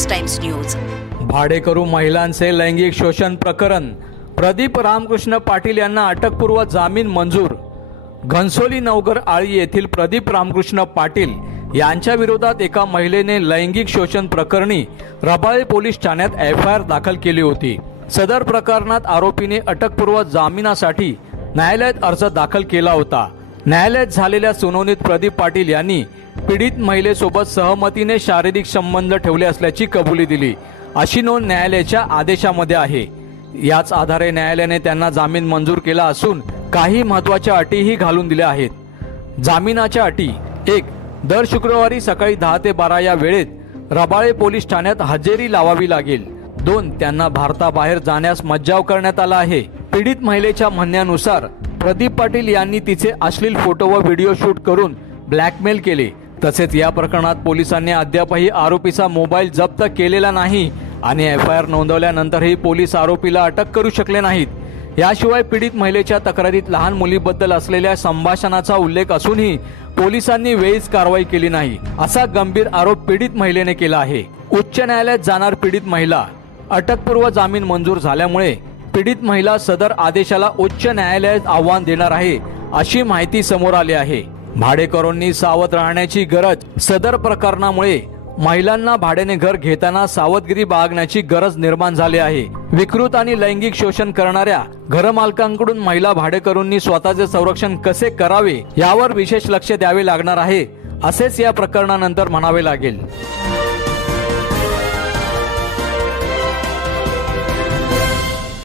S times news. भाडेकरू महिलांचे लैंगिक शोषण प्रकरण, प्रदीप रामकृष्ण पाटील यांना अटकपूर्व जामीन मंजूर। घनसोली नवघर आळी येथील प्रदीप रामकृष्ण पाटील यांच्या विरोधात एका महिलेने लैंगिक शोषण प्रकरणी रबाळे पोलीस ठाण्यात एफआयआर दाखल केली होती। सदर प्रकरणात आरोपीने अटकपूर्व जामिनासाठी न्यायालयात अर्ज दाखल केला होता। न्यायालयात झालेल्या सुनावणीत प्रदीप पाटील यांनी पीडित महिलेसोबत सहमतीने शारीरिक संबंध ठेवले असल्याची कबुली दिली, अशी नोंद न्यायालयाच्या आदेशामध्ये आहे। याच आधारे न्यायालयाने त्यांना जामीन मंजूर केला असून काही महत्त्वाच्या अटीही घालून दिल्या आहेत। जामिनाच्या अटी: 1. दर शुक्रवारी सकाळी 10 ते 12 या वेळेत रबाळे पोलीस ठाण्यात हजेरी लावावी लागेल। 2. त्यांना भारताबाहेर जाण्यास मज्जाव करण्यात आला आहे। पीडित महिलेच्या म्हणण्यानुसार प्रदीप पाटील यांनी तिचे अश्लील फोटो व व्हिडिओ शूट करून ब्लॅकमेल केले। तसेच या प्रकरणात पोलिसांनी अद्यापही आरोपीचा मोबाईल जप्त केलेला नाही आणि एफआयआर नोंदवल्यानंतरही पोलीस आरोपीला अटक करू शकले नाहीत। याशिवाय पीडित महिलेच्या तक्रारीत लहान मुलीबद्दल असलेल्या संभाषणाचा उल्लेख असूनही पोलिसांनी वेळीच कारवाई केली नाही, असा गंभीर आरोप पीडित महिलेने केला आहे। उच्च न्यायालयात जाणार पीडित महिला: अटकपूर्व जामीन मंजूर झाल्यामुळे पीडित महिला सदर आदेशाला उच्च न्यायालयात आव्हान देणार आहे, अशी माहिती समोर आली आहे। भाडेकरूंनी सावध राहण्याची गरज: सदर प्रकरणामुळे महिलांना भाड्याने घर घेताना सावधगिरी बाळगण्याची गरज निर्माण झाली आहे। विकृत आणि लैंगिक शोषण करणाऱ्या घरमालकांकडून महिला भाडेकरूंनी स्वतःचे संरक्षण कसे करावे यावर विशेष लक्ष द्यावे लागणार आहे, असेच या प्रकरणानंतर म्हणावे लागेल।